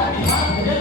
कारण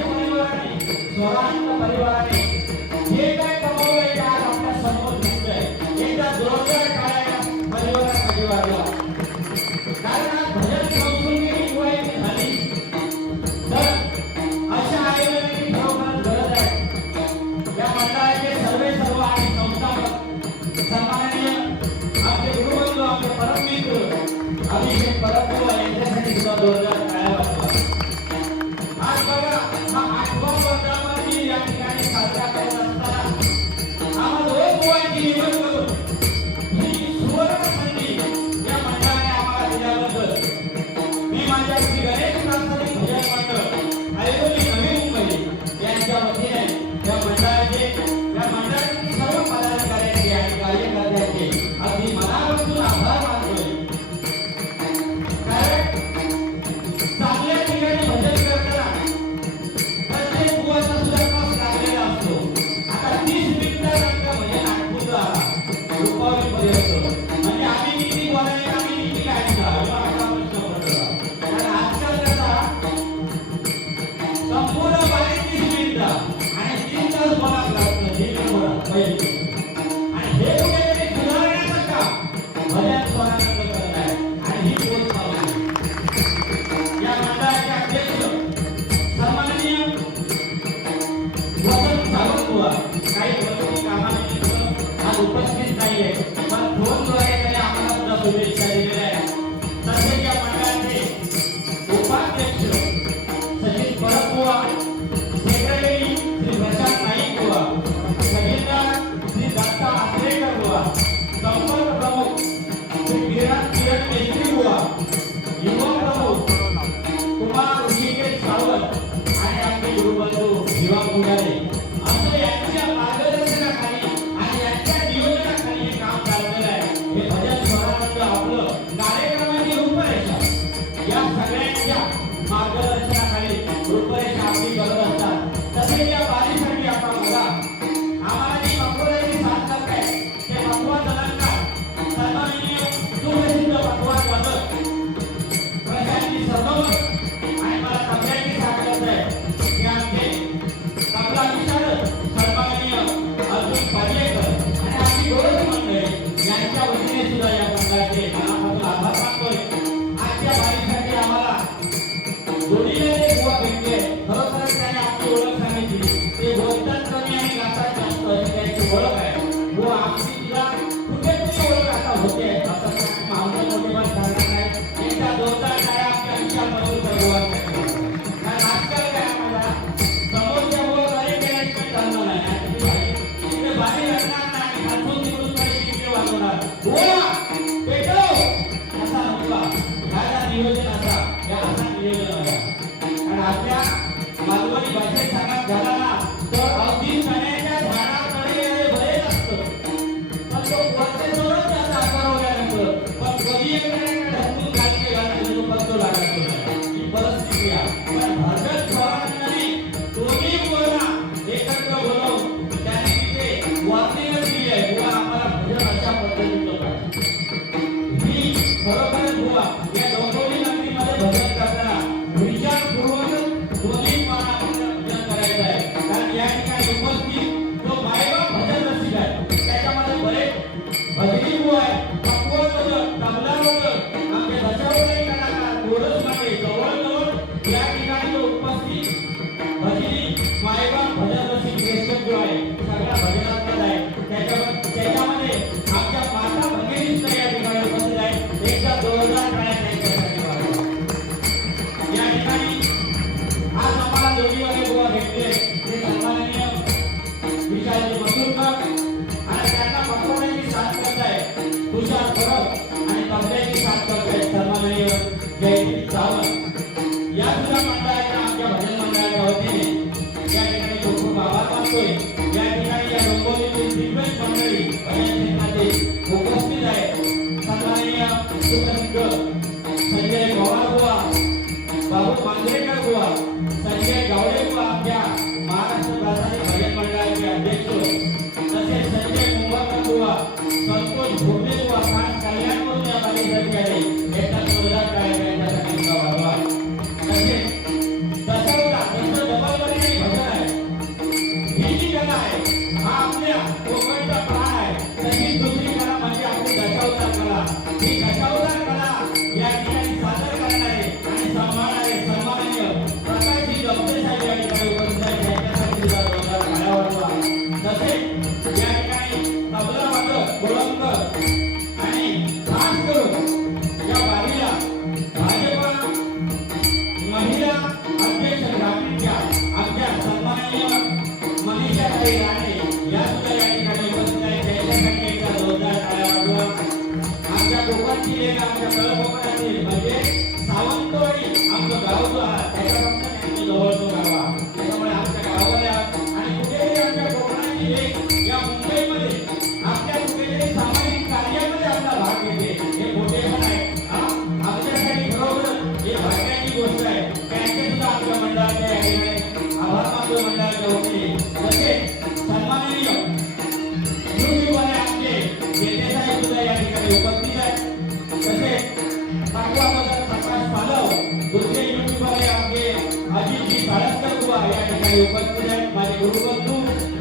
माझे उपस्थित माझे गुरुबंधू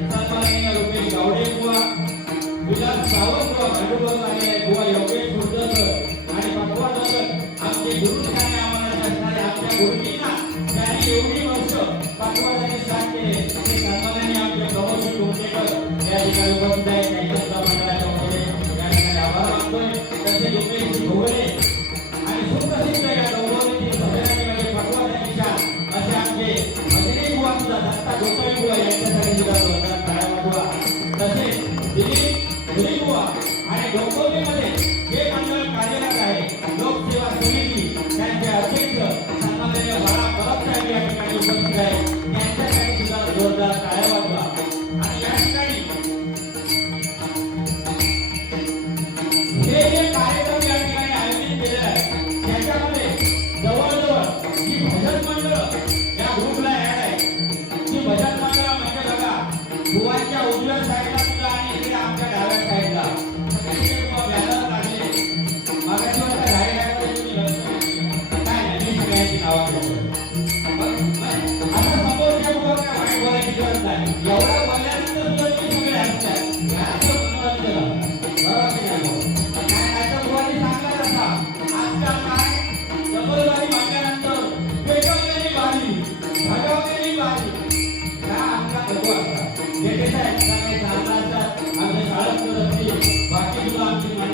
सन्माननीय रुपेश गावडे बुवा विलास सावंत बुवा खंडोबल गुरुजींना त्यांनी एवढी वर्ष पाठवासाठी साथ केले सन्माननीय आमचे या ठिकाणी उपस्थित आहेत Saya juga belum.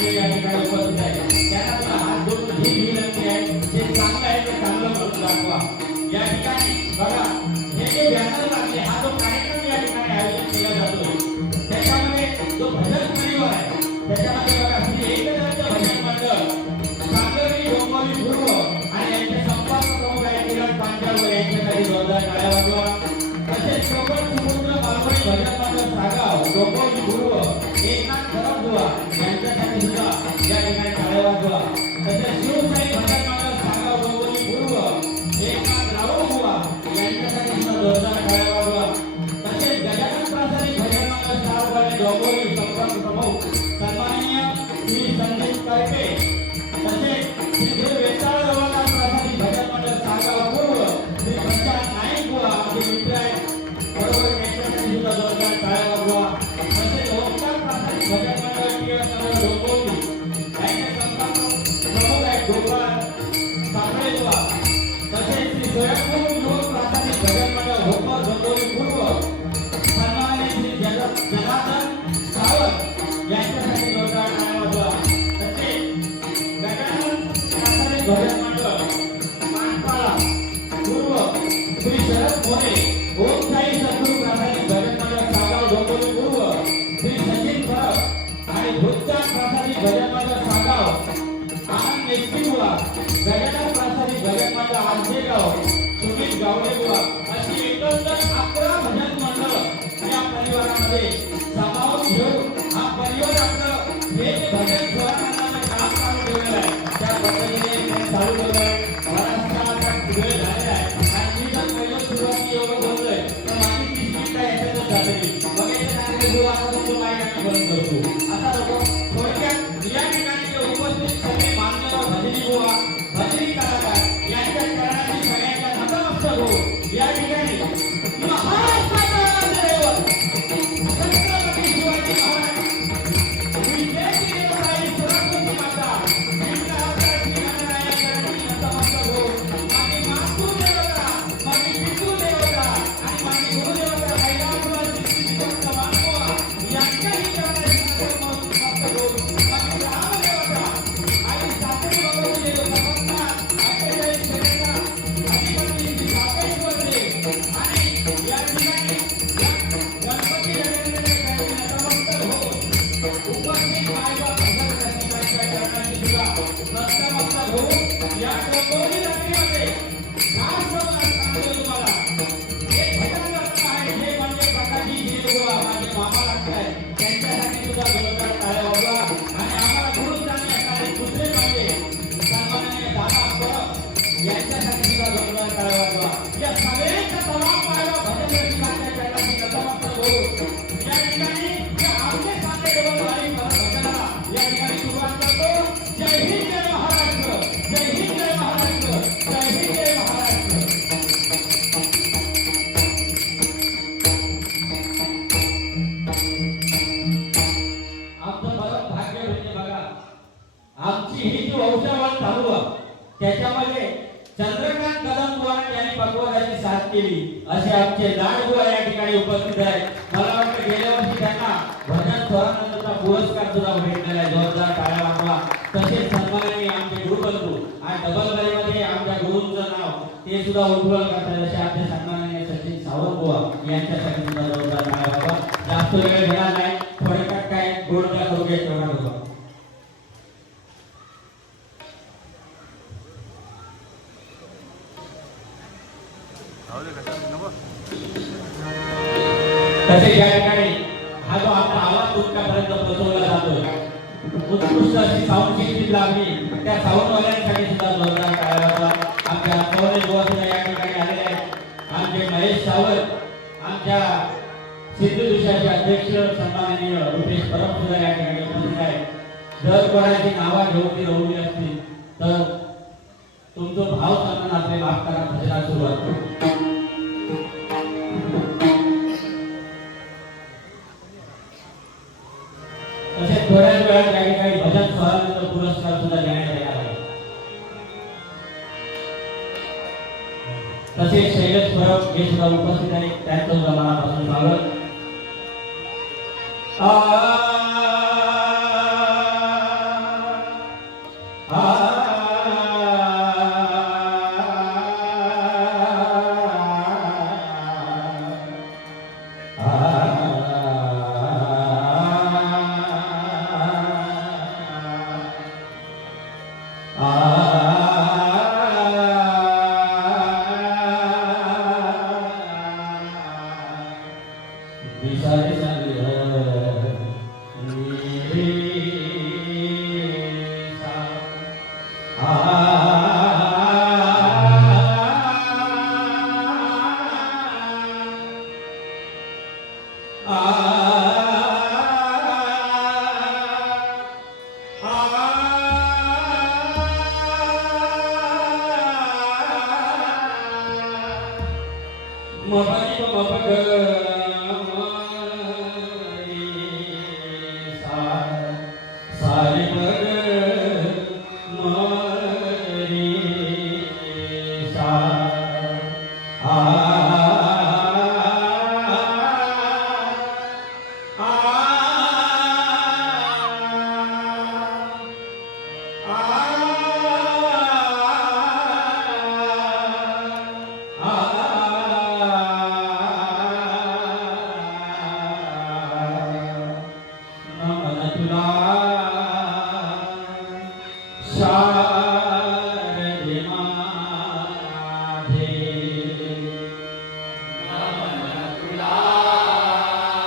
Obrigado, व्यक्तीमुळा गगनात प्रासादिक भजनमांडळ आंबेगाव अकरा भजन मंडळ या परिवारामध्ये द्वारा साथ केली. असे आमचे लाडबुवा या ठिकाणी उपस्थित आहेत. मला वाटतं गेल्या वर्षी त्यांना भजन स्वरानंदचा पुरस्कार सुद्धा भेटलेला आहे. जोरदार टाळ्या वाजवा. तसेच सन्मानाने आमचे गुरुबंधू आणि डबलमध्ये आमच्या गुरुंचं नाव ते सुद्धा उज्ज्वल करतात. असे आमचे सन्मानाने सचिन सावंत यांच्यासाठी सुद्धा जोरदार टाळ्या वाजवा. जास्त वेळ घेणार नाही. सावंत आमच्या सिद्धदुर्गाचे अध्यक्ष सन्माननीय रुपेश परब सुद्धा या ठिकाणी उपस्थित आहेत. जर कोणाची नावा घेऊन रवली असतील तर gente da Lupan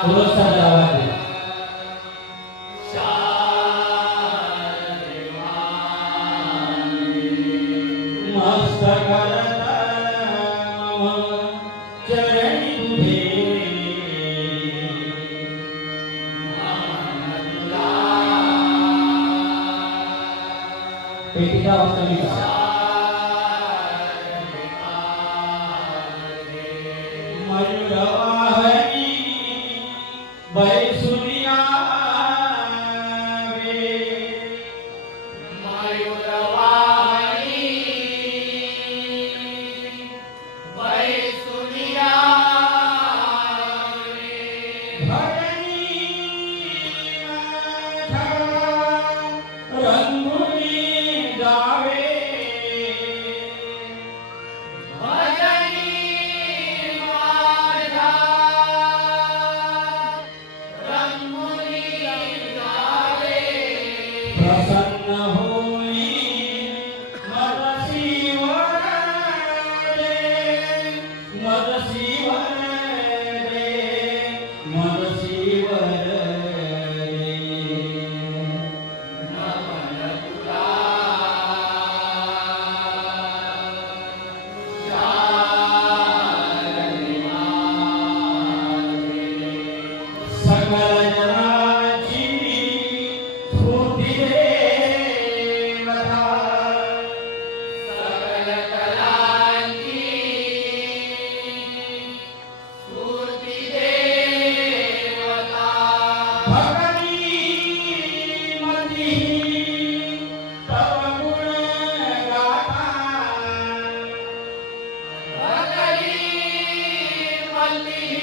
Pulau Sandawan الضالين